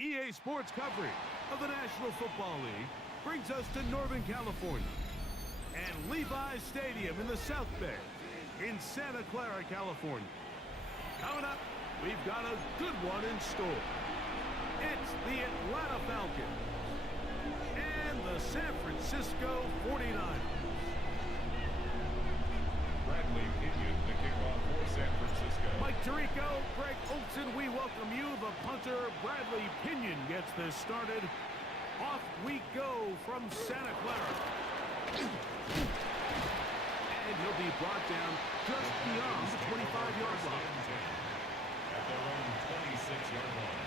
EA Sports coverage of the National Football League brings us to Northern California and Levi's Stadium in the South Bay in Santa Clara, California. Coming up, we've got a good one in store. It's the Atlanta Falcons and the San Francisco 49ers. Bradley Pinion, the kickoff for San Francisco. Mike Tirico, Greg Olson, we welcome you. The punter, Bradley Pinion, gets this started. Off we go from Santa Clara. And he'll be brought down just beyond the 25-yard line. At their own 26-yard line.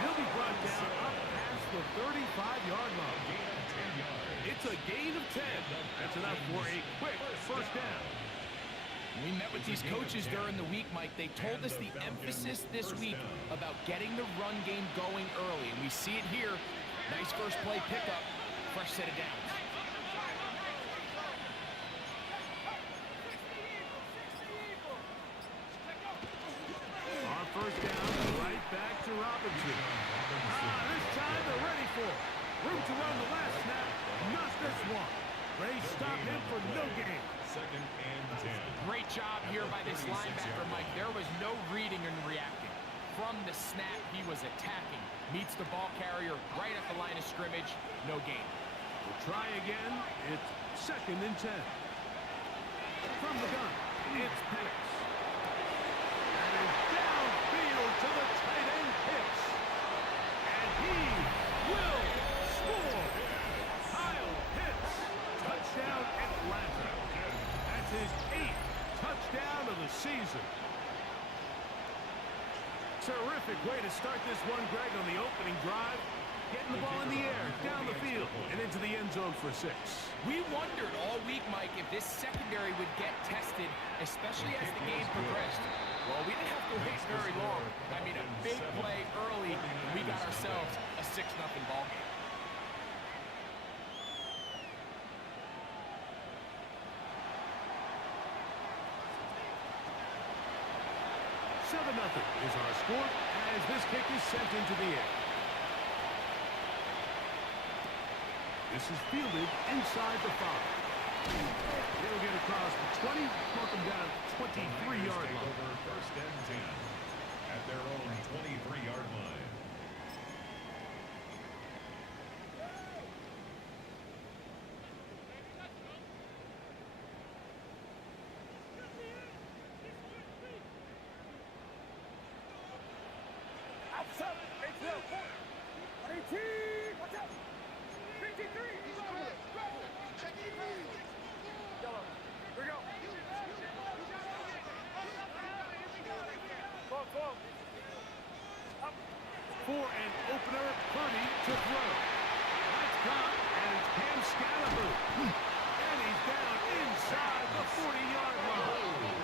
He'll be brought down up past the 35-yard line. It's a gain of 10. That's enough for a quick first down. We met with these coaches during the week, Mike. They told us the emphasis this week about getting the run game going early, and we see it here. Nice first play pickup, fresh set of downs. On first down, right back to Robinson. This time they're ready for it. Room to run the last snap, not this one. They stop him for no gain. Second and 10. Great job here by this linebacker, Mike. There was no reading and reacting. From the snap, he was attacking. Meets the ball carrier right at the line of scrimmage, no gain. We'll try again. It's second and 10. From the gun, it's Penix. And it's downfield to the tight end Pitts. And he will score. Kyle Pitts, touchdown Atlanta. That's his 8th touchdown of the season. Terrific way to start this one, Greg, on the opening drive. Getting the ball in the air, down the field, and into the end zone for 6. We wondered all week, Mike, if this secondary would get tested, especially as the game progressed. Well, we didn't have to wait very long. I mean, a big play early, and we got ourselves a 6-0 ball game. 7-0 is our score as this kick is sent into the air. This is fielded inside the 5. It'll get across the 20, mark them down 23-yard line. Over first and 10 at their own 23-yard line. For an opener, Purdy to throw. That's caught, and it's Cam Scalaboo. And he's down inside the 40-yard line.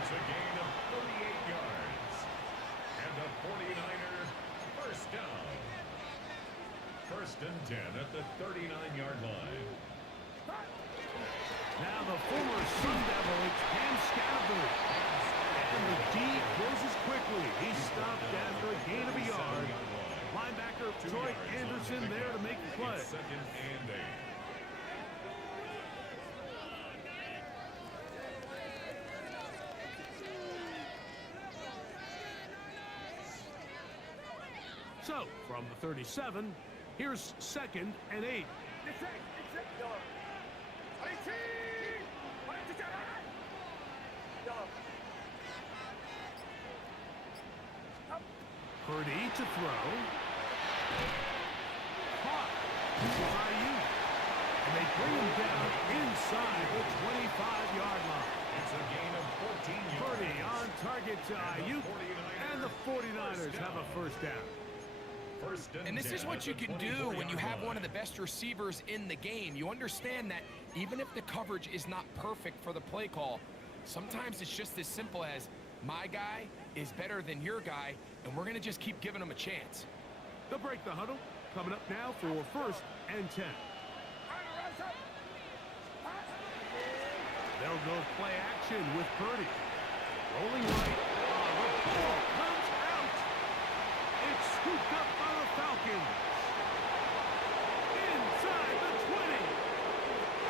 It's a gain of 38 yards. And the 49er first down. First and 10 at the 39-yard line. Now the former Sun Devil, it's Cam Scalaboo. And the D closes quickly. He stopped after a gain of a yard. Linebacker Troy Anderson there to make the play. Second and 8. So, from the 37, here's second and 8. Purdy to throw. Caught. This is Ayuk. And they bring him down inside the 25-yard line. It's a gain of 14 yards. Purdy on target to Ayuk. And the 49ers have a first down. And this is what you can do when you have one of the best receivers in the game. You understand that even if the coverage is not perfect for the play call, Sometimes it's just as simple as my guy is better than your guy, and we're going to just keep giving him a chance. They'll break the huddle. Coming up now for 1st and 10. They'll go play action with Purdy. Rolling right. The ball comes out. It's scooped up by the Falcons. Inside the 20.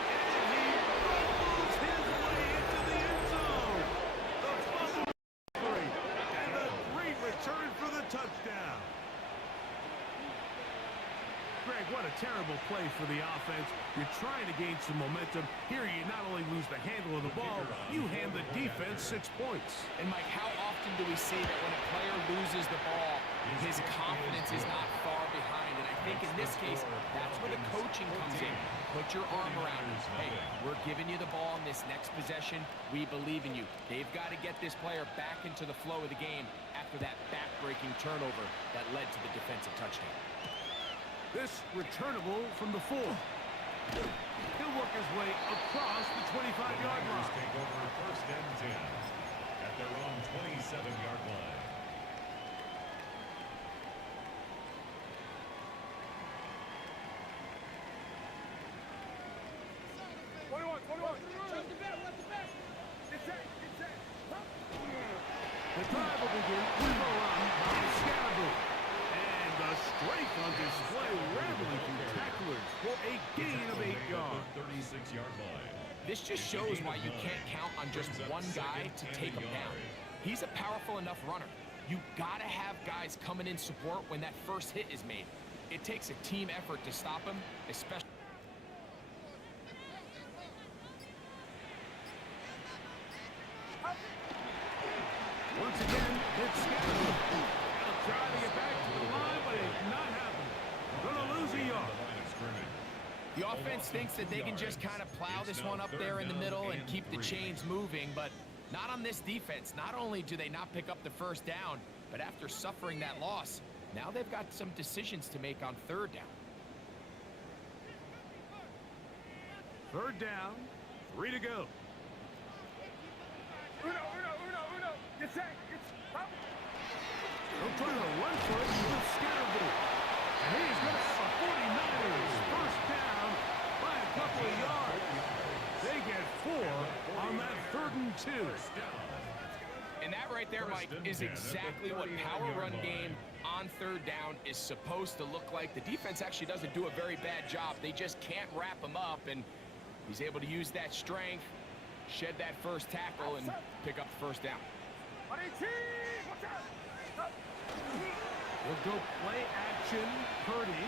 And he fumbles his way into the end zone. The fumble recovery. And a great return for the touchdown. Greg, what a terrible play for the offense. You're trying to gain some momentum. Here you not only lose the handle of the ball, you hand the defense 6 points. And Mike, how often do we see that when a player loses the ball, his confidence is not far behind? And I think in this case, that's where the coaching comes in. Put your arm around him. Hey, we're giving you the ball in this next possession. We believe in you. They've got to get this player back into the flow of the game after that back-breaking turnover that led to the defensive touchdown. This returnable from the 4. He'll work his way across the 25-yard line. Take over 1st and 10 at their own 27-yard line. The drive will begin with a run by Scalaboo. And the strength on display, rambling through tacklers for a gain of 8 yards. 36-yard line. This just shows why you can't count on just one guy to take him down. He's a powerful enough runner. You gotta have guys coming in support when that first hit is made. It takes a team effort to stop him, especially. Once again, it's Scalaboo. They'll try to get back to the line, but it's not happening. Gonna lose a yard. The offense thinks that they can just kind of plow this one up there in the middle and keep the chains moving, but not on this defense. Not only do they not pick up the first down, but after suffering that loss, now they've got some decisions to make on 3rd down. 3rd down, 3 to go. They'll try to run for it with Scalaboo. And he's going to have a 49ers first down by a couple of yards. They get 4 on that 3rd and 2. And that right there, Mike, is exactly what power run game on 3rd down is supposed to look like. The defense actually doesn't do a very bad job. They just can't wrap him up, and he's able to use that strength, shed that first tackle, and pick up the first down. We'll go play action. Purdy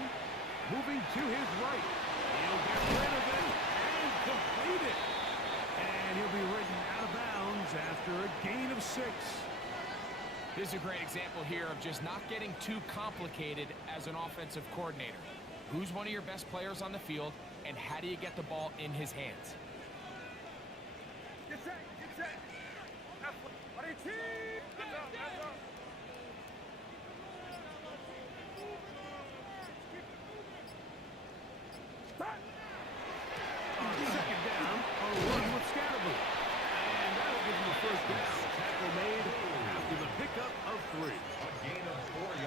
moving to his right. He'll get rid of it and complete it. And he'll be ridden out of bounds after a gain of 6. This is a great example here of just not getting too complicated as an offensive coordinator. Who's one of your best players on the field, and how do you get the ball in his hands? Get set, get set. Second down, a run with Scalaboo. And that'll give him the first down. Tackle made after the pickup of 3.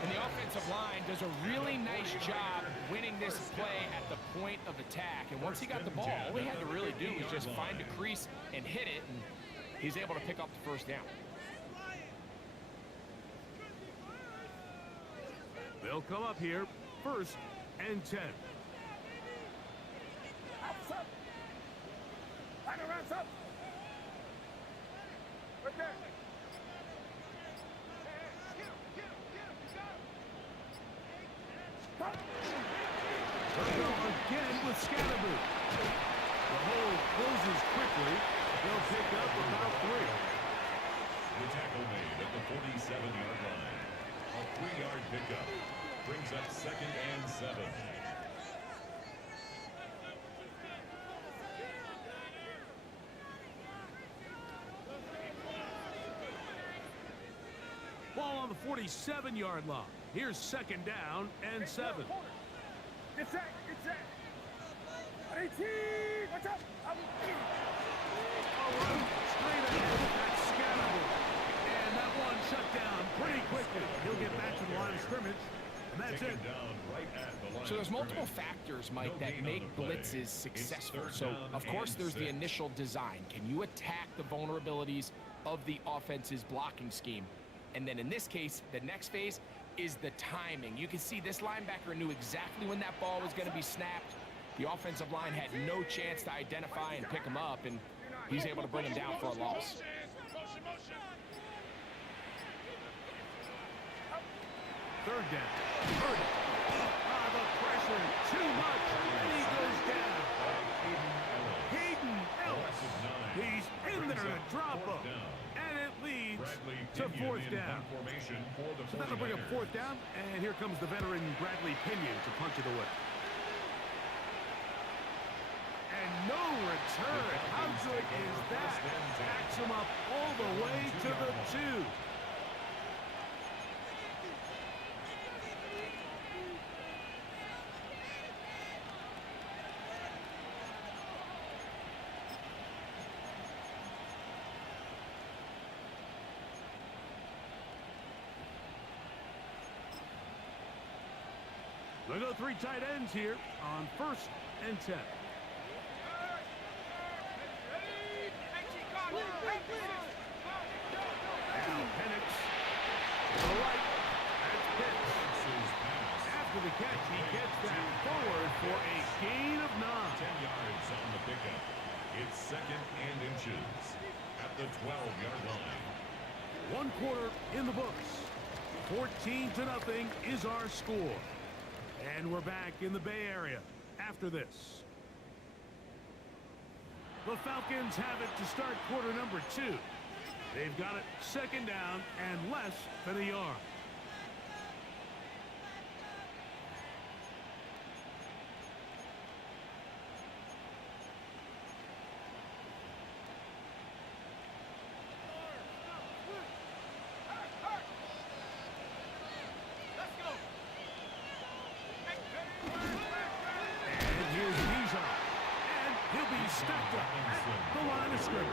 And the offensive line does a really nice job winning this play at the point of attack. And once he got the ball, all he had to really do was just find a crease and hit it, and he's able to pick up the first down. They'll come up here, 1st and 10. Right there. Again with Scalaboo. The hole closes quickly. They'll pick up about 3. The tackle made at the 47-yard line. A 3-yard pickup brings up 2nd and 7. Ball on the 47-yard line. Here's 2nd down and 7. Get set, get set. Watch out. A run straight ahead. That's scannable. And that one shut down pretty quickly. He'll get back to the line of scrimmage. And that's it. So there's multiple factors, Mike, that make blitzes successful. So, of course, there's the initial design. Can you attack the vulnerabilities of the offense's blocking scheme? And then in this case, the next phase is the timing. You can see this linebacker knew exactly when that ball was going to be snapped. The offensive line had no chance to identify and pick him up, and he's able to bring him down for a loss. Third down. The pressure, too much, and he goes down. Hayden Ellis. He's in there to drop him, and it leads to fourth down. So that'll bring up fourth down, and here comes the veteran Bradley Pinion to punch it away. And no return. How good is that? Backs him up all the way to the 2. They go 3 tight ends here on 1st and 10. Now Penix to the right. That's Pitts. After the catch, he gets that forward for a gain of 9. 10 yards on the pickup. It's 2nd and inches at the 12-yard line. 1 quarter in the books. 14-0 is our score. And we're back in the Bay Area after this. The Falcons have it to start quarter number 2. They've got it 2nd down and less than a yard. Stacked up at the line of scrimmage.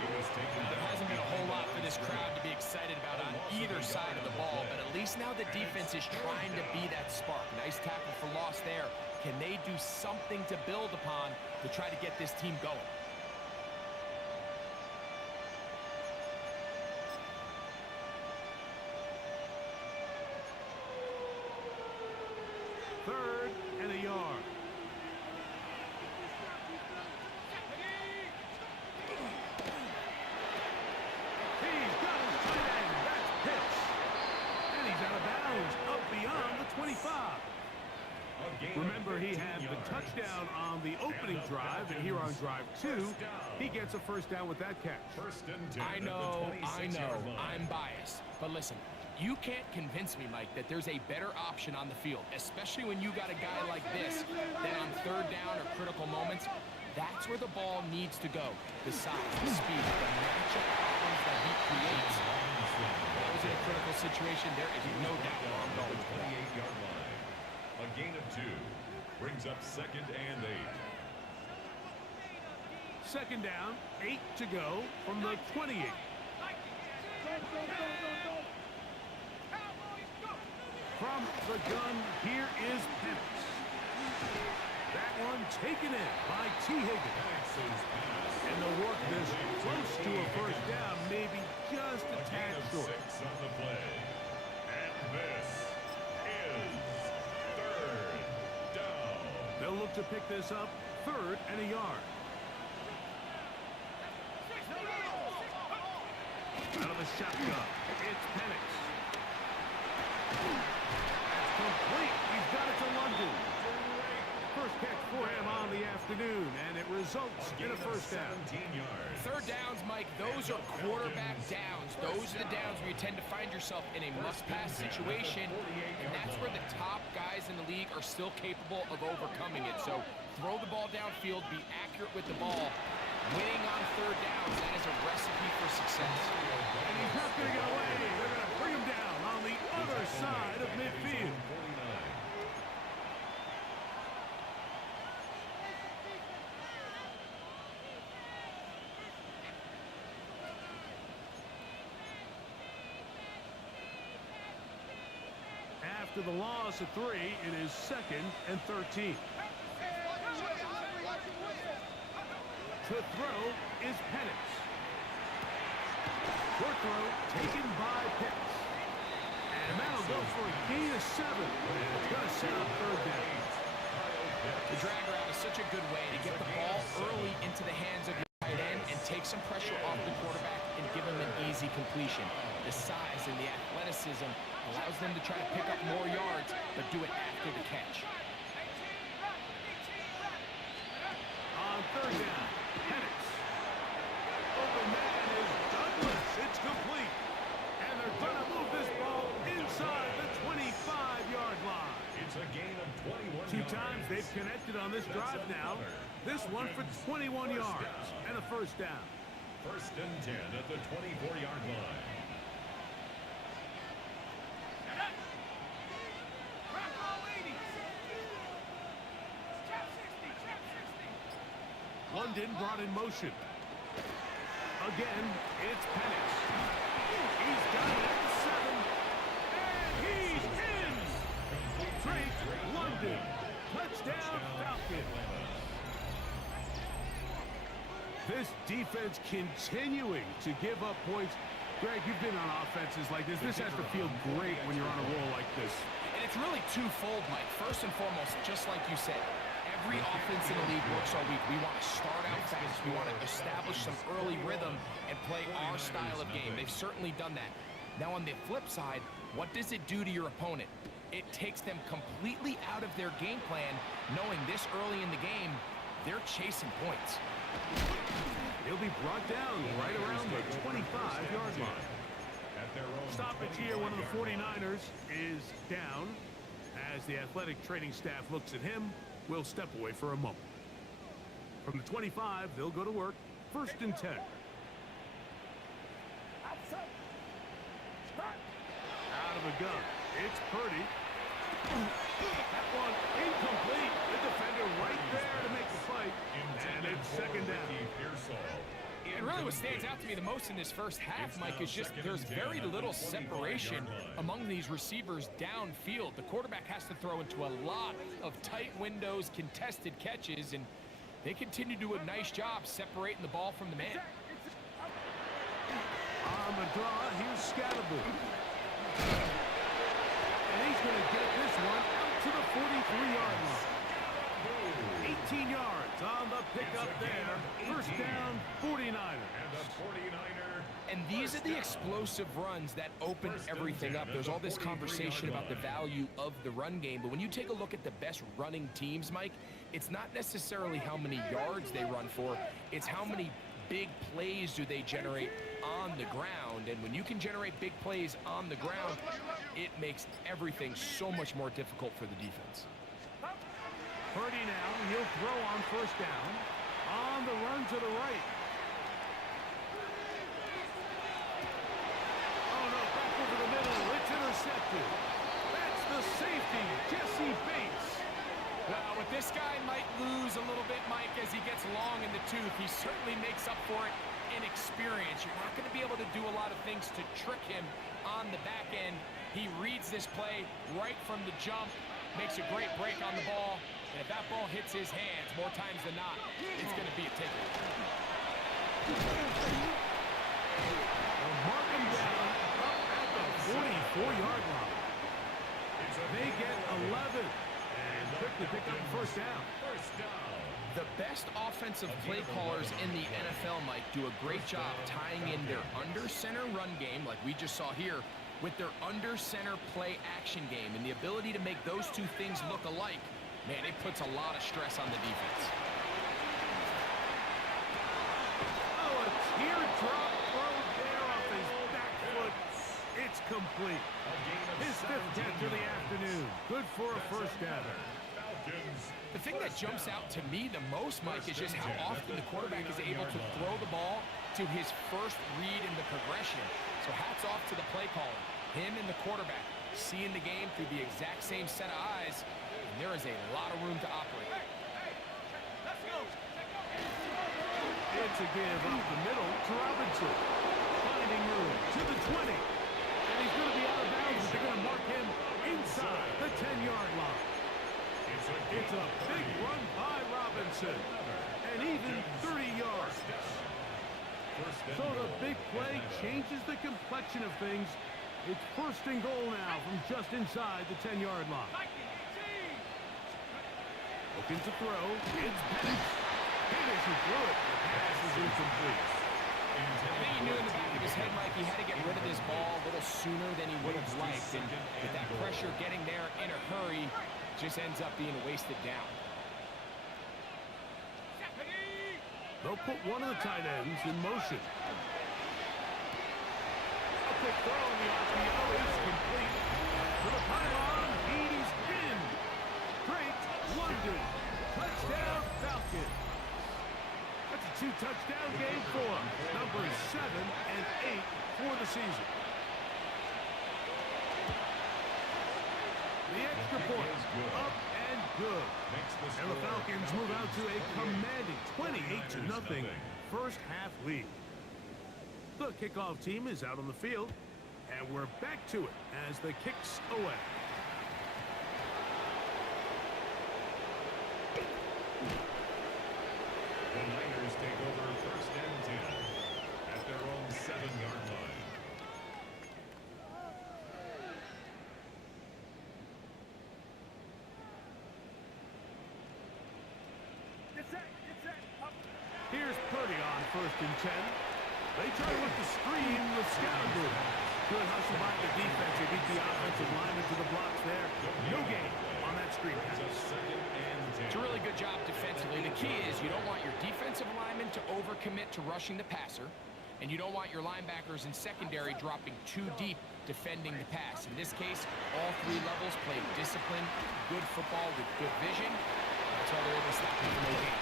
There hasn't been a whole lot for this crowd to be excited about on either side of the ball, but at least now the defense is trying to be that spark. Nice tackle for loss there. Can they do something to build upon to try to get this team going? Third and a yard. Up beyond the 25. Remember, he had the touchdown on the opening drive, and here on drive 2, he gets a first down with that catch. I know, I'm biased. But listen, you can't convince me, Mike, that there's a better option on the field, especially when you got a guy like this, that on 3rd down or critical moments, that's where the ball needs to go. The size, the speed, the matchup problems that he creates. In a critical situation, there is no doubt where I'm going. 28-yard line. A gain of 2 brings up 2nd and 8. 2nd down, 8 to go from the 28. From the gun, here is Penix. That one taken in by T. Higgins. And the work this close to a first down, maybe just a tad short. 6 on the play. And this is 3rd down. They'll look to pick this up 3rd and a yard. Out of the shotgun, it's Penix. That's complete. He's got it to London. First catch for him on the afternoon, and it results in a first down. 17 yards. 3rd downs, Mike, those are quarterback downs. Those are the downs where you tend to find yourself in a must-pass situation, and that's where the top guys in the league are still capable of overcoming it. So throw the ball downfield, be accurate with the ball. Winning on 3rd downs, that is a recipe for success. And he's not going to get away. They're going to bring him down on the other side of midfield. After the loss of 3, it is 2nd and 13. To throw is Penix. Short throw taken by Pitts. And that'll go for a gain of 7. And it's going to set up 3rd down. The drag route is such a good way to get the ball early into the hands of your tight end and take some pressure off the quarterback and give him an easy completion. The size and the athleticism allows them to try to pick up more yards, but do it after the catch. On 3rd down, Penix. Open man is Douglas. It's complete. And they're going to move this ball inside the 25-yard line. It's a gain of 21 2 yards. times they've connected on this drive now. This one for 21 yards and a 1st down. 1st and 10 at the 24-yard line. London brought in motion. Again, it's Penix. He's got it at the 7. And he's in! Drake London. Touchdown Falcons. This defense continuing to give up points. Greg, you've been on offenses like this. This has to feel great when you're on a roll like this. And it's really twofold, Mike. First and foremost, just like you said, every offense in the league works all week. We want to start out fast. We want to establish some early rhythm and play our style of game. They've certainly done that. Now, on the flip side, what does it do to your opponent? It takes them completely out of their game plan, knowing this early in the game, they're chasing points. He'll be brought down right around the 25-yard line. Stoppage here, one of the 49ers is down. As the athletic training staff looks at him, we'll step away for a moment. From the 25, they'll go to work. 1st and 10. Out of a gun. It's Purdy. That one incomplete. The defender right there to make the fight. And it's 2nd down. And really what stands out to me the most in this first half, Mike, is just there's very little separation among these receivers downfield. The quarterback has to throw into a lot of tight windows, contested catches, and they continue to do a nice job separating the ball from the man. On the draw, here's Scatterboard. And he's going to get this one out to the 43-yard line. 18 yards on the pickup there. 1st down, 49ers. And these are the explosive runs that open everything up. There's all this conversation about the value of the run game, but when you take a look at the best running teams, Mike, it's not necessarily how many yards they run for, it's how many big plays do they generate on the ground. And when you can generate big plays on the ground, it makes everything so much more difficult for the defense. Purdy now, he'll throw on 1st down. On the run to the right. Oh no, back over the middle, it's intercepted. That's the safety, Jesse Bates. Well, with this guy might lose a little bit, Mike, as he gets long in the tooth. He certainly makes up for it in experience. You're not going to be able to do a lot of things to trick him on the back end. He reads this play right from the jump, makes a great break on the ball, and if that ball hits his hands more times than not, it's going to be a takeaway. They'll mark him down up at the 44-yard line. They get 11 and quickly pick up 1st down. The best offensive play callers in the NFL, Mike, do a great job tying in their under-center run game, like we just saw here, with their under-center play action game. And the ability to make those two things look alike, man, it puts a lot of stress on the defense. Oh, a teardrop throw there off his back foot. It's complete. His 5th catch of the afternoon. Good for a 1st down. The thing that jumps out to me the most, Mike, is just how often the quarterback is able to throw the ball to his first read in the progression. So hats off to the play caller. Him and the quarterback seeing the game through the exact same set of eyes, and there is a lot of room to operate. It's a give up the middle to Robinson. Finding room to the 20. And he's going to be out of bounds. They're going to mark him inside direction of things, it's first and goal now from just inside the 10-yard line. Looking to throw. It's Penix. Penix who threw it. The pass is incomplete. I think he knew in the back of his head, Mike, he had to get rid of this ball a little sooner than he would have liked. And with that pressure getting there in a hurry, just ends up being wasted down. They'll put one of the tight ends in motion. A quick throw in the RPO is complete. To the pylon, he's in. Great London. Touchdown, Falcons. That's a 2-touchdown game for him. Numbers 7 and 8 for the season. The extra point, up and good. And the Falcons move out to a commanding 28-0 first half lead. The kickoff team is out on the field, and we're back to it as the kicks away. The Niners take over first and 10 at their own 7-yard line. Here's Purdy on first and 10. They try with the screen with Scoundrel. Good hustle by the defense. They beat the offensive lineman to the blocks there. No gain on that screen pass. It's a really good job defensively. The key is you don't want your defensive lineman to overcommit to rushing the passer, and you don't want your linebackers in secondary dropping too deep defending the pass. In this case, all three levels played disciplined, good football with good vision. That's why they're able to stop him from the game.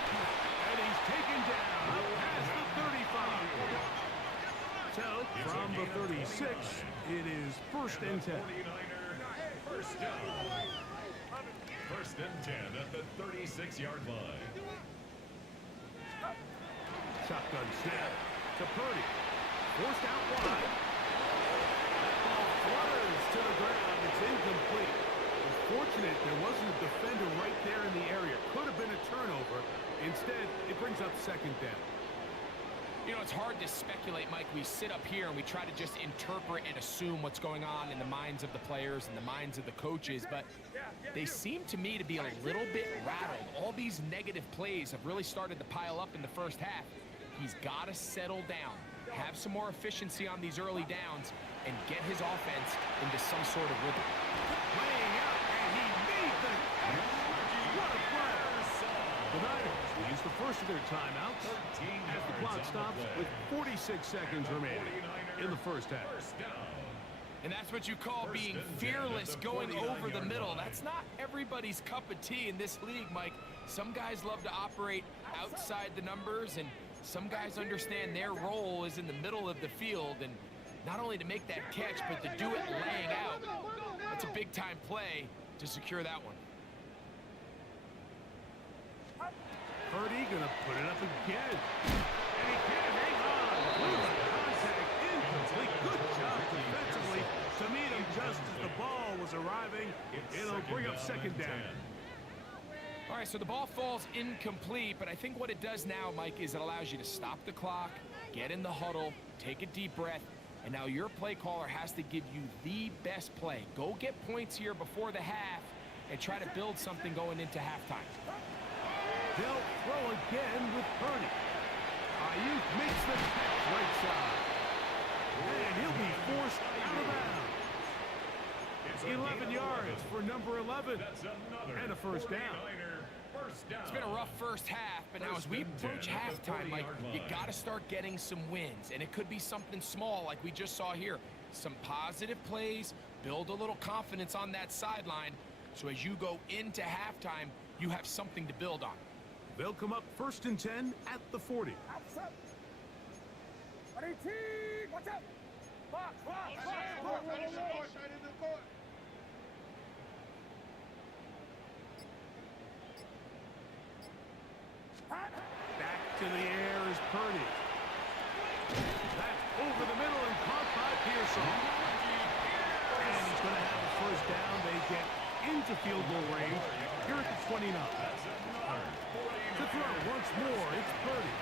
And he's taken down up past the 35. So, from the 36, it is first and 10. First down. First and 10 at the 36-yard line. Shotgun snap to Purdy. Forced out wide. Ball flutters to the ground. It's incomplete. Fortunate there wasn't a defender right there in the area. Could have been a turnover. Instead, it brings up second down. You know, it's hard to speculate, Mike. We sit up here and we try to just interpret and assume what's going on in the minds of the players and the minds of the coaches, but they seem to me to be a little bit rattled. All these negative plays have really started to pile up in the first half. He's got to settle down, have some more efficiency on these early downs, and get his offense into some sort of rhythm. Laying out, and he made the catch. What a play. The Niners will use the first of their timeouts as the clock stops with 46 seconds remaining in the first half. And that's what you call being fearless, going over the middle. That's not everybody's cup of tea in this league, Mike. Some guys love to operate outside the numbers, and some guys understand their role is in the middle of the field, and not only to make that catch, but to do it laying out. That's a big-time play to secure that one. Purdy gonna put it up again. And he can't hang on. Losing contact, incomplete. Good job defensively to meet him just as the ball was arriving. It'll bring up second down. All right, so the ball falls incomplete, but I think what it does now, Mike, is it allows you to stop the clock, get in the huddle, take a deep breath, and now your play caller has to give you the best play. Go get points here before the half and try to build something going into halftime. They'll throw again with Purdy. Ayuk makes the catch right side. And he'll be forced out of bounds. 11 yards for number 11. And a first down. It's been a rough first half, but now as we approach halftime, Mike, you got to start getting some wins. And it could be something small like we just saw here. Some positive plays, build a little confidence on that sideline. So as you go into halftime, you have something to build on. They'll come up first and 10 at the 40. Watch out! Box! Back to the air is Purdy. That's over the middle and caught by Pearson. And he's going to have a first down. They get into field goal range here at the 29. To throw once more, it's Purdy.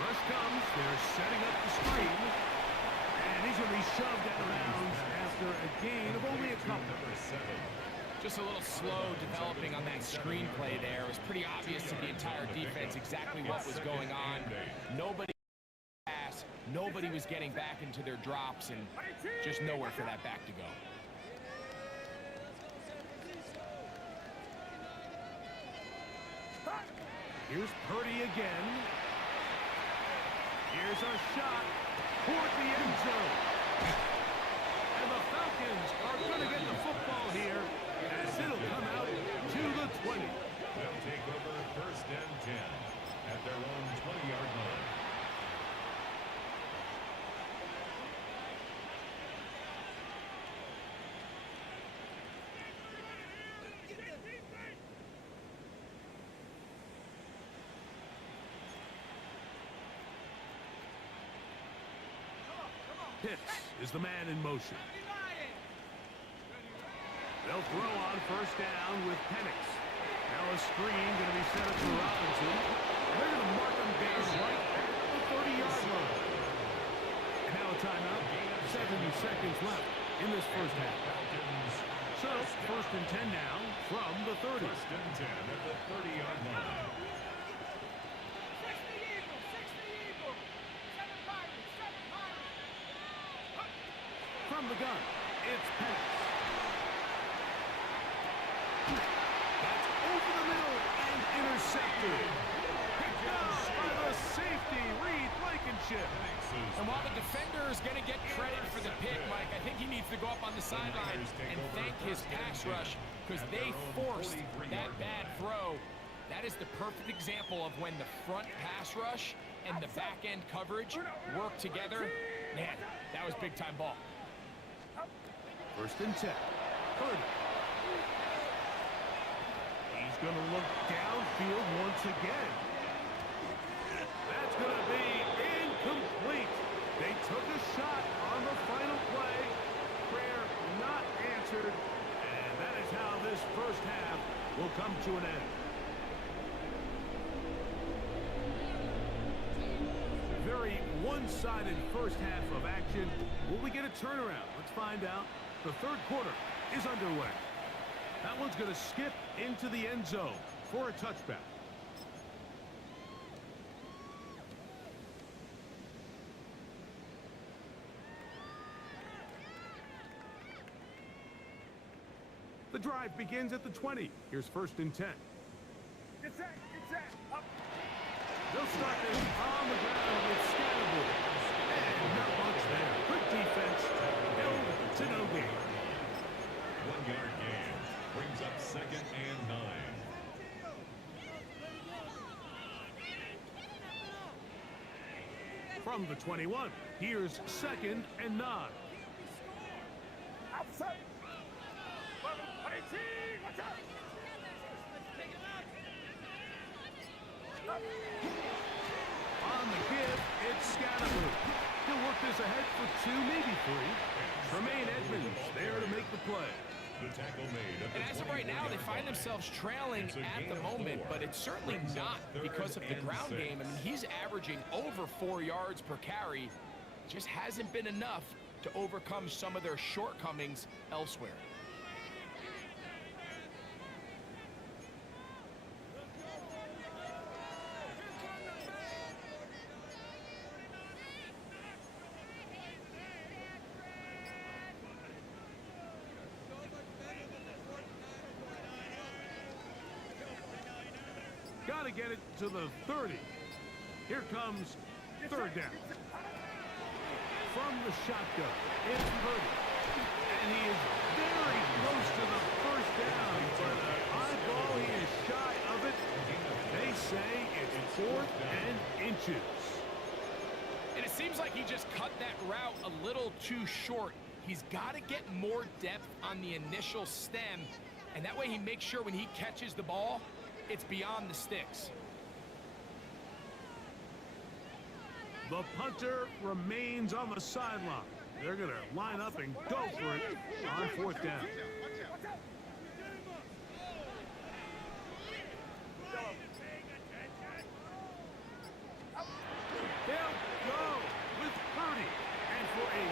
Rush comes, they're setting up the screen. And And he's going to be shoved out of bounds after a gain of only a couple. Just a little slow developing on that screenplay there. It was pretty obvious to the entire defense exactly what was going on. Nobody pass, nobody was getting back into their drops, and just nowhere for that back to go. Here's Purdy again. Here's a shot toward the end zone. And the Falcons are going to get the football here as it'll come out to the 20. They'll take over 1st and 10 at their own 20-yard line. Pitts is the man in motion. They'll throw on 1st down with Penix. Now a screen going to be set up for Robinson. They're going to mark him down right at the 30-yard line. And now a timeout. 70 seconds left in this first half. So 1st and 10 now from the 30. 1st and 10 at the 30-yard line. From the gun, it's Penix. That's over the middle and intercepted. Picked up by the safety, Reed Blankenship. And while the defender is going to get credit for the pick, Mike, I think he needs to go up on the sideline and thank his pass rush because they forced that bad throw. That is the perfect example of when the front pass rush and the back end coverage work together. Man, that was big-time ball. 1st and 10. Purdy. He's going to look downfield once again. That's going to be incomplete. They took a shot on the final play. Prayer not answered. And that is how this first half will come to an end. Very one-sided first half of action. Will we get a turnaround? Let's find out. The 3rd quarter is underway. That one's going to skip into the end zone for a touchback. The drive begins at the 20. Here's 1st and 10. Get set, up. They'll start this on the ground with Scannable. And not much there. Good defense. Held to no gain. 1-yard gain brings up 2nd and 9. From the 21, here's 2nd and 9. Outside. Watch out. On the give, it's Scannable. He'll work this ahead for 2, maybe 3. Tremaine Edmonds there to make the play. The tackle made at the And as of right now, they find themselves trailing at the moment, but it's certainly not because of the ground game. I mean, he's averaging over 4 yards per carry. Just hasn't been enough to overcome some of their shortcomings elsewhere. Got to get it to the 30. Here comes 3rd down. From the shotgun, it's Purdy. And he is very close to the 1st down. But an eyeball, he is shy of it. They say it's 4th and inches. And it seems like he just cut that route a little too short. He's got to get more depth on the initial stem. And that way he makes sure when he catches the ball, it's beyond the sticks. The punter remains on the sideline. They're going to line up and go for it on 4th down. They'll go with Purdy. And for a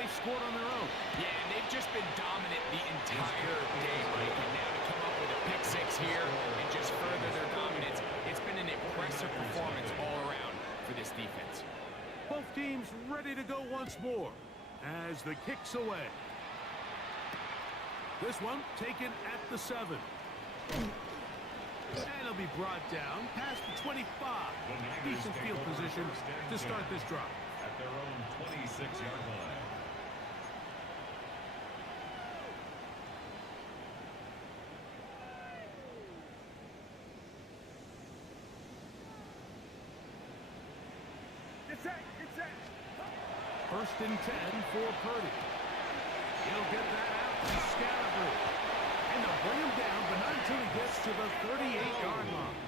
they've scored on their own. Yeah, and they've just been dominant the entire day, Mike. And now to come up with a pick six here and just further their dominance, it's been an impressive performance all around for this defense. Both teams ready to go once more as the kick's away. This one taken at the 7. And it'll be brought down past the 25. Decent field position to start this drive. At their own 26-yard line. It's that. First and 10 for Purdy. He'll get that out to Scalaboo. And they'll bring him down, but not until he gets to the 38-yard line.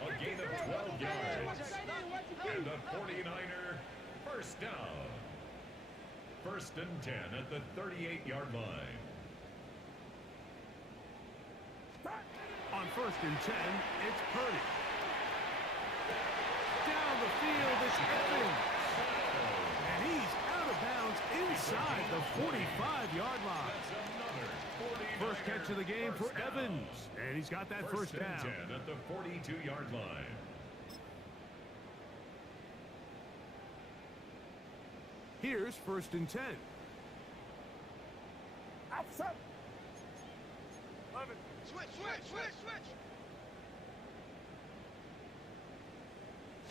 A gain of 12 yards. And the 49er first down. First and 10 at the 38-yard line. On first and 10, it's Purdy. Down the field, it's Evans. And he's out of bounds inside the 45-yard line. First catch of the game for Evans. And he's got that first down. First and 10 at the 42-yard line. Here's first and 10. Outside. Switch.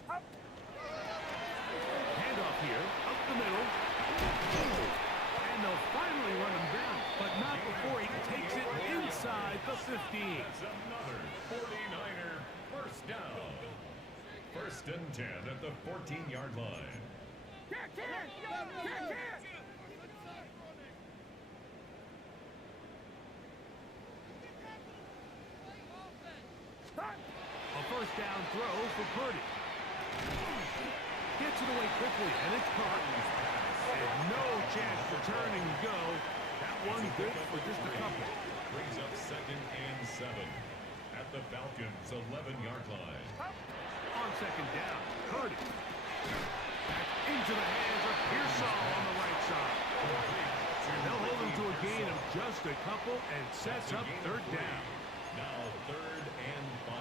Up. Handoff here, up the middle. And they'll finally run him down, but not before he takes it inside the 15. That's another 49er first down. First and 10 at the 14-yard line. Kick. A first down throw for Purdy. Gets it away quickly, and it's caught. And no chance to turn and go. That one good for just a couple. Brings up second and 7 at the Falcons' 11-yard line. On second down, Purdy. Back into the hands of Pearsall on the right side. And they'll hold him to a gain of just a couple and sets up third down. Now third and 5.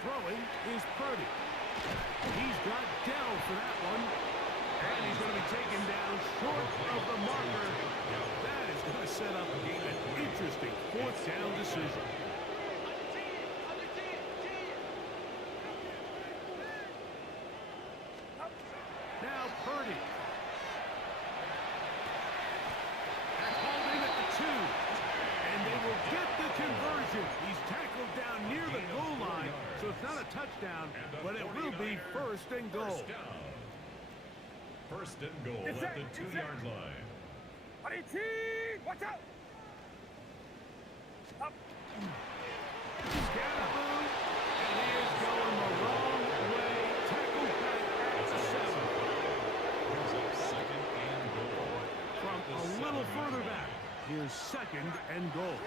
Throwing is Purdy. He's got Dell for that one. And he's going to be taken down short of the marker. Now that is going to set up an interesting fourth down decision. Now Purdy. And holding at the 2. And they will get the conversion. He's tackled down near the goal line, so it's not a touchdown, but it will be first and goal. First and goal at the 2-yard line. Watch out. Up. Scalaboo, and he is going the wrong way. Tackled back at the 7. Brings up second and goal. From a little further back, here's second and goal.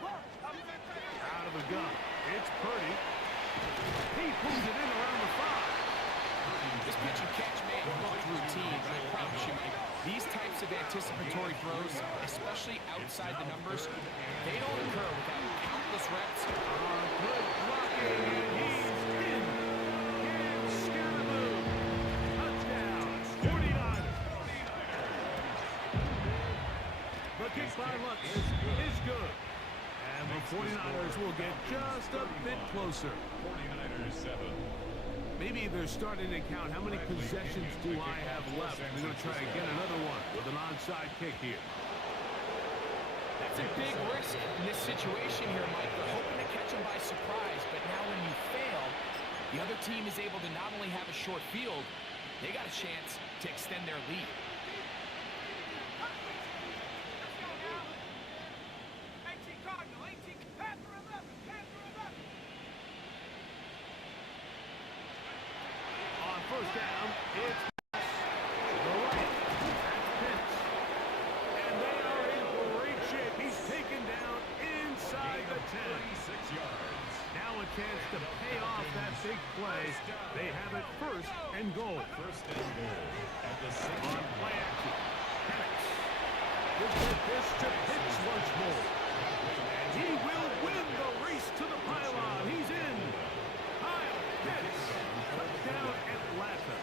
Out of the gun, it's Purdy. He pulls it in around the 5. This pitch and catch may have looked routine, but I promise you, Mike, these types of anticipatory throws, especially outside the numbers, they don't occur without countless reps. Good blocking, and he's in. And Scalaboo, touchdown, 49. The kick by Lutz is good. And the 49ers will get just a bit closer. 49ers 7. Maybe they're starting to count how many possessions do I have left. They're going to try to get another one with an onside kick here. That's a big risk in this situation here, Mike. They're hoping to catch them by surprise, but now when you fail, the other team is able to not only have a short field, they got a chance to extend their lead. First down, it's to the right. That's Pitts. And they are in great chance to pay off that big play. They have it first and goal. First and goal at the 6. On play action. Penix. He'll get this to Pitts once more. And he will win the race to the pylon. He's in. Kyle Pitts. Touchdown Atlanta.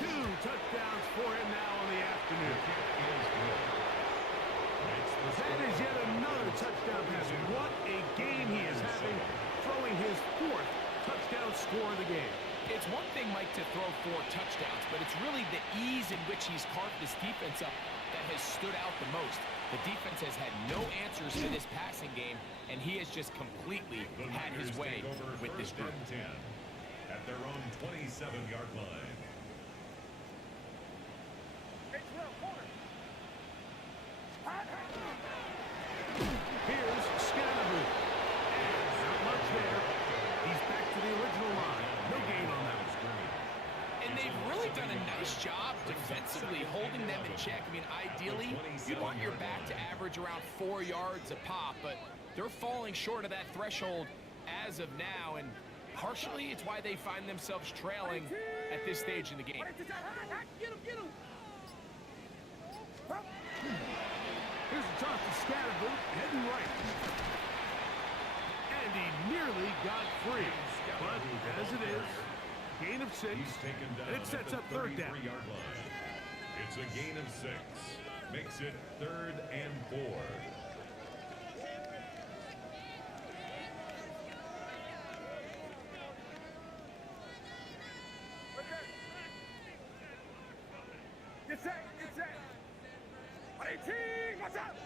2 touchdowns for him now in the afternoon. That is yet another touchdown pass. What a game he is having, throwing his 4th touchdown score of the game. It's one thing, Mike, to throw 4 touchdowns, but it's really the ease in which he's carved this defense up that has stood out the most. The defense has had no answers for this passing game, and he has just completely had his way with this group. 10 at their own 27-yard line. It's well, corner. Here's Scannaboo. And not much there. He's back to the original line. No gain on that. And they've really done a nice job defensively holding them in check. I mean, ideally, you'd want your back to average around 4 yards a pop, but they're falling short of that threshold as of now, and partially it's why they find themselves trailing at this stage in the game. Get him. Here's a toss to Scannaboo, heading right. And he nearly got free. But as it is, gain of 6, and it sets up 3rd down. It's a gain of 6. Makes it 3rd and 4. Get set. Watch out.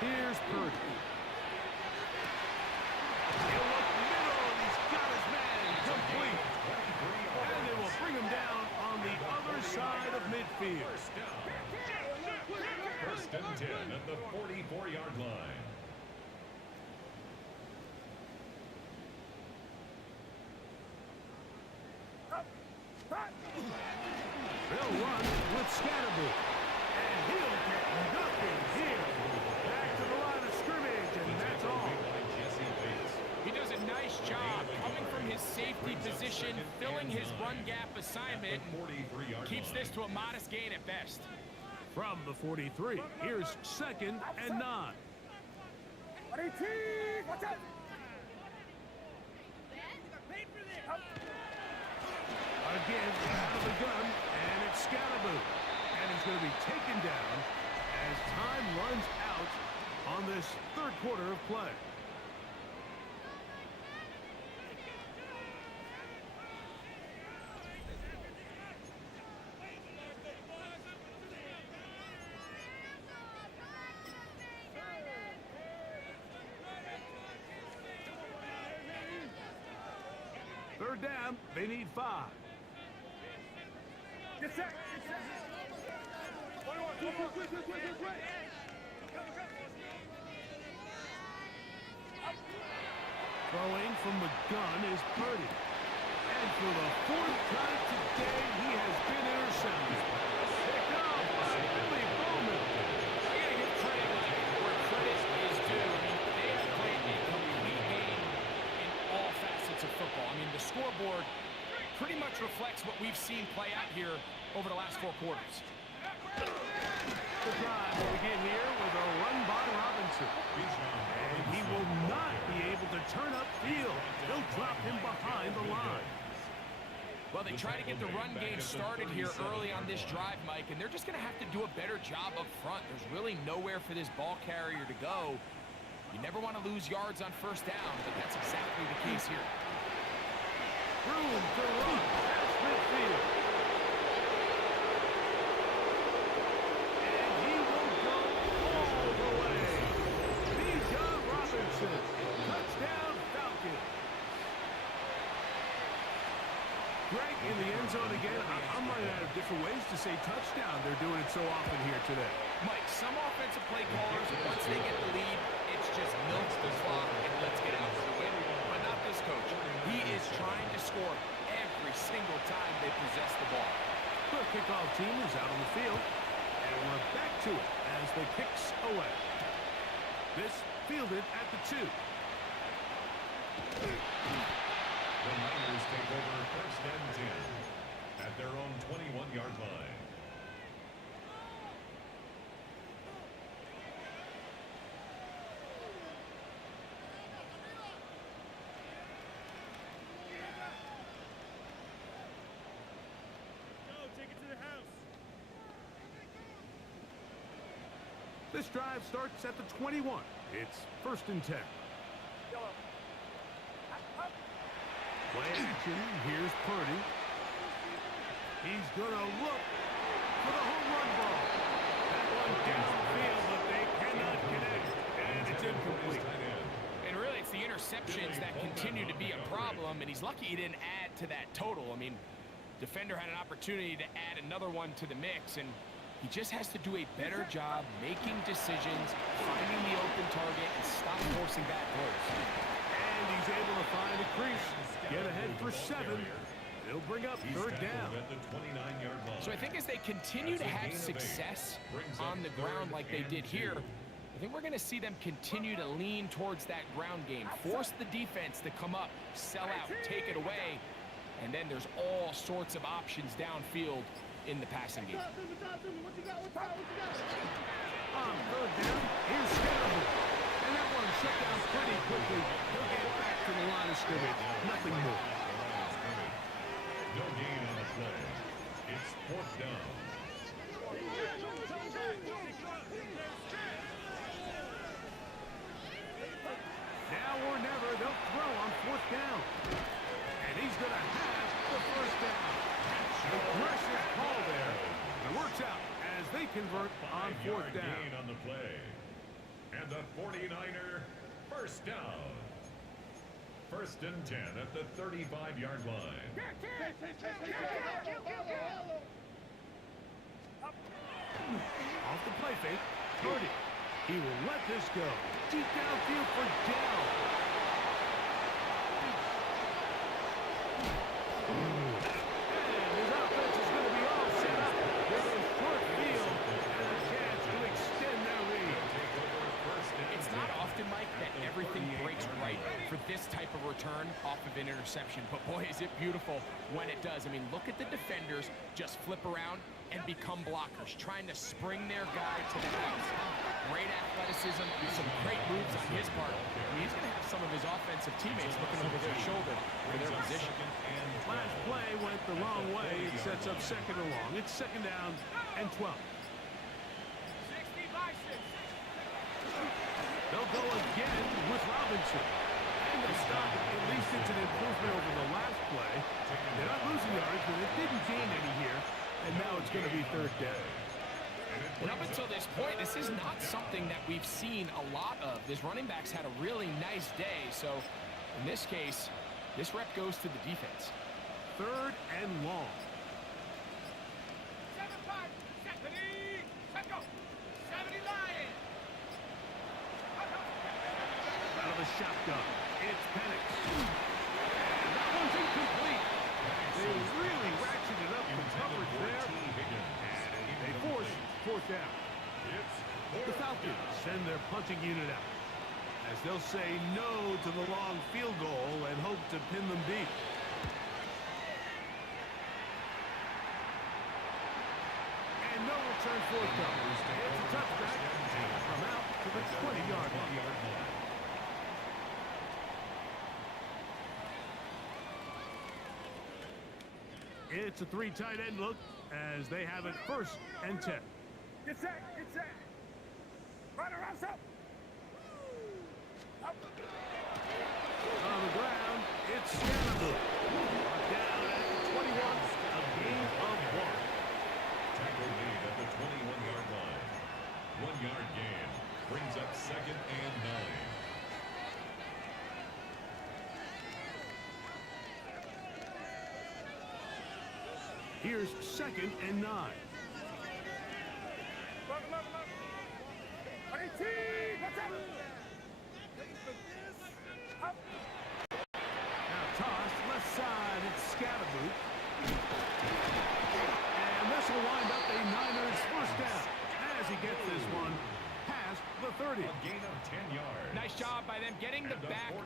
Here's Purdy. He'll look middle, and he's got his man complete. And they will bring him down on the other side of midfield. First and 10 at the 44-yard line. They'll run with Scannaboo. And he'll get nothing here. Back to the line of scrimmage, and that's all. He does a nice job coming from his safety position, filling his run gap assignment, and keeps this to a modest gain at best. From the 43, here's 2nd and 9. Watch out. Again, out of the gun, and it's Scannaboo. And he's going to be taken down as time runs out on this 3rd quarter of play. Third down, they need 5. Get set. Throwing from the gun is Purdy. And for the 4th time today, he has been intercepted. Picked up by Billy Bowman. I gotta give credit where credit is due. I mean, they have played a complete game in all facets of football. I mean, the scoreboard pretty much reflects what we've seen play out here over the last 4 quarters. The drive will begin here with a run by Robinson. And he will not be able to turn upfield. They'll drop him behind the line. Well, they try to get the run game started here early on this drive, Mike, and they're just going to have to do a better job up front. There's really nowhere for this ball carrier to go. You never want to lose yards on 1st down, but that's exactly the case here. Room to run past midfield. And he will go all the way. Bijan Robinson. Touchdown Falcons. Greg in the end zone again. I'm running out of different ways to say touchdown. They're doing it so often here today. Mike, some offensive play callers, once they get the lead, it's just milks the clock and let's get out of the win. But not this coach. He is trying to score every single time they possess the ball. The kickoff team is out on the field. And we're back to it as the kicks away. This fielded at the 2. The Niners take over first and 10 at their own 21-yard line. This drive starts at the 21. It's first and 10. Play action. Here's Purdy. He's going to look for the home run ball. That one downfield, but they cannot connect. And it's incomplete. And really, it's the interceptions that continue to be a problem, and he's lucky he didn't add to that total. I mean, defender had an opportunity to add another one to the mix, and he just has to do a better job making decisions, finding the open target, and stop forcing back throws. And he's able to find a crease. Get ahead for 7. They'll bring up third down. So I think as they continue to have success on the ground like they did here, I think we're going to see them continue to lean towards that ground game. Force the defense to come up, sell out, take it away, and then there's all sorts of options downfield in the passing game. On third down, here's Scatterman. And that one shut down pretty quickly. He'll get back to the line of scrimmage. Nothing more. No gain on the play. It's fourth down. Now or never, they'll throw on fourth down. And he's going to have the first down. Aggressive call there. It works out as they convert on fourth down. Gain on the play. And the 49er first down. First and 10 at the 35-yard line. Off the play fake. Purdy. He will let this go. Deep downfield for Dell. This type of return off of an interception, but boy, is it beautiful when it does. I mean, look at the defenders just flip around and become blockers, trying to spring their guy to the house. Great athleticism, some great moves on his part. I mean, he's going to have some of his offensive teammates looking over their shoulder for their position. Last play went the wrong way. It sets up second and long. It's second down and 12. They'll go again with Robinson. And they stop it. At least it's an improvement over the last play. They're not losing yards, but they didn't gain any here. And now it's going to be third down. And up until this point, this is not something that we've seen a lot of. This running back's had a really nice day. So in this case, this rep goes to the defense. Third and long. 7-5, 70, let's go. 70 Lions. Out of the shotgun. It's Penix. That one's incomplete. They really ratcheted up the coverage there. And they force fourth down. The Falcons send their punching unit out, as they'll say no to the long field goal and hope to pin them deep. And no return forthcoming. It's a touchback from out to the 20-yard line. It's a 3 tight end look as they have it first and 10. Get set, get set. Run around, up. On the ground, it's Scatterman. Down at the 21, a gain of 1. Tackle made at the 21-yard line. 1-yard gain brings up second and 9. Here's second and 9. Now tossed left side, it's Scatterboot. And this will wind up a Niners first down.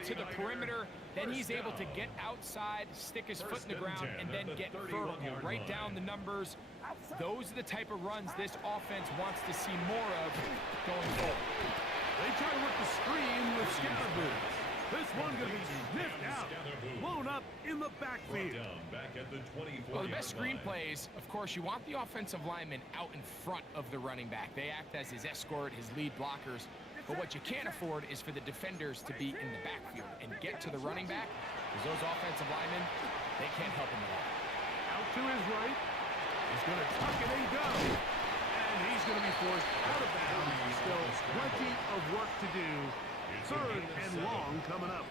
to the perimeter. Then he's able to get outside, stick his foot in the ground, and then get vertical. Right down the numbers. Those are the type of runs this offense wants to see more of going forward. They try to work the screen with Scatterboo. This one going to be sniffed out, blown up in the backfield. Well, the best screen plays, of course, you want the offensive lineman out in front of the running back. They act as his escort, his lead blockers. But what you can't afford is for the defenders to be in the backfield and get to the running back, because those offensive linemen, they can't help him at all. Out to his right. He's going to tuck it and go. And he's going to be forced out of bounds. Still plenty of work to do. Third and long coming up.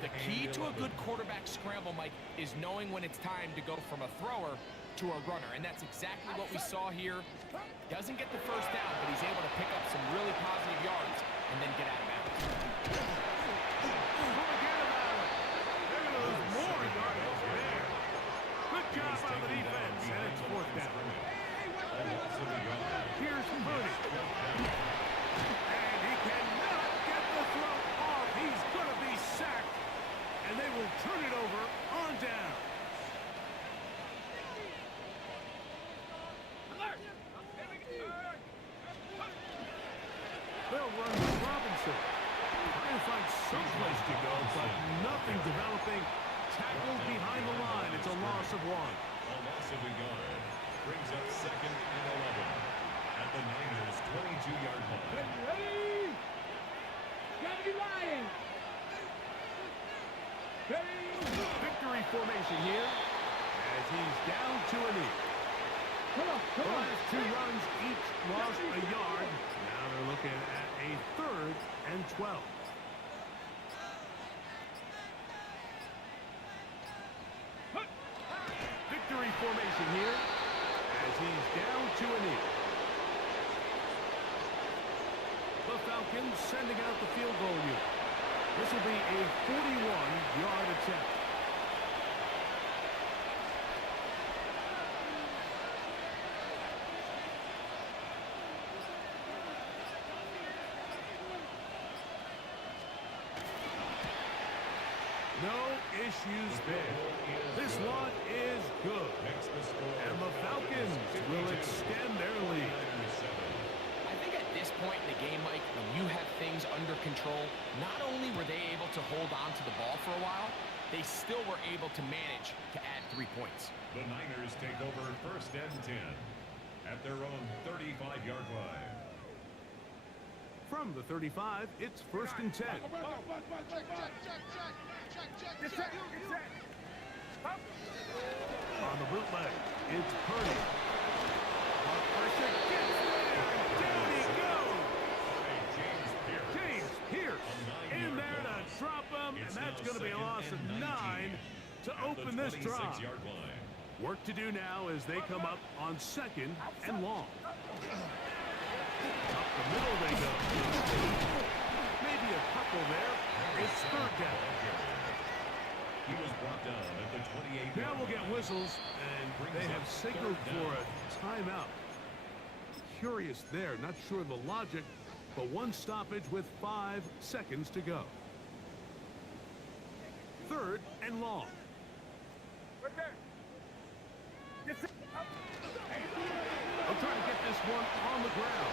The key to a good quarterback scramble, Mike, is knowing when it's time to go from a thrower to a runner. And that's exactly what we saw here. Doesn't get the first down, but he's able to pick up some really positive yards and then get out of bounds. Forget about it. They're going to lose more yardage there. Good job by the defense, and it's fourth down. Here's Mooney. And he cannot get the throw off. He's going to be sacked, and they will turn it over on down. They'll run with Robinson. Trying to find someplace to go, but nothing developing. Tackled behind the line. It's a loss of one. A loss of a yard. Brings up second and 11 at the Niners' 22-yard line. Ready? Gravity line. Ready? Victory formation here as he's down to a knee. Come on, The come on. last two runs each lost a yard. Now they're looking at a third and 12. Victory formation here as he's down to a knee. The Falcons sending out the field goal unit. This will be a 41-yard attempt. No issues there. This one is good. And the Falcons will extend their lead. I think at this point in the game, Mike, when you have things under control, not only were they able to hold on to the ball for a while, they still were able to manage to add 3 points. The Niners take over first and 10 at their own 35-yard line. From the 35, it's first and 10. On the bootleg, it's Purdy. Pressure gets there. Down he goes. James Pierce in there to drop him, and that's going to be a loss of 9 to open this drive. Work to do now as they come up on second and long. Up the middle they go. Maybe a couple there. It's third down. He was brought down at the 28. Now we'll get whistles, and they have signaled for a timeout. Curious there, not sure of the logic, but one stoppage with 5 seconds to go. Third and long. Right there. They'll try to get this one on the ground.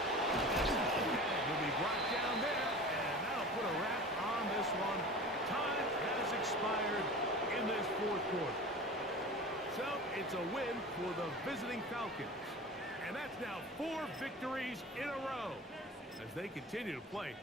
Will be brought down there, and that'll put a wrap on this one. Time has expired in this fourth quarter. So it's a win for the visiting Falcons. And that's now 4 victories in a row as they continue to play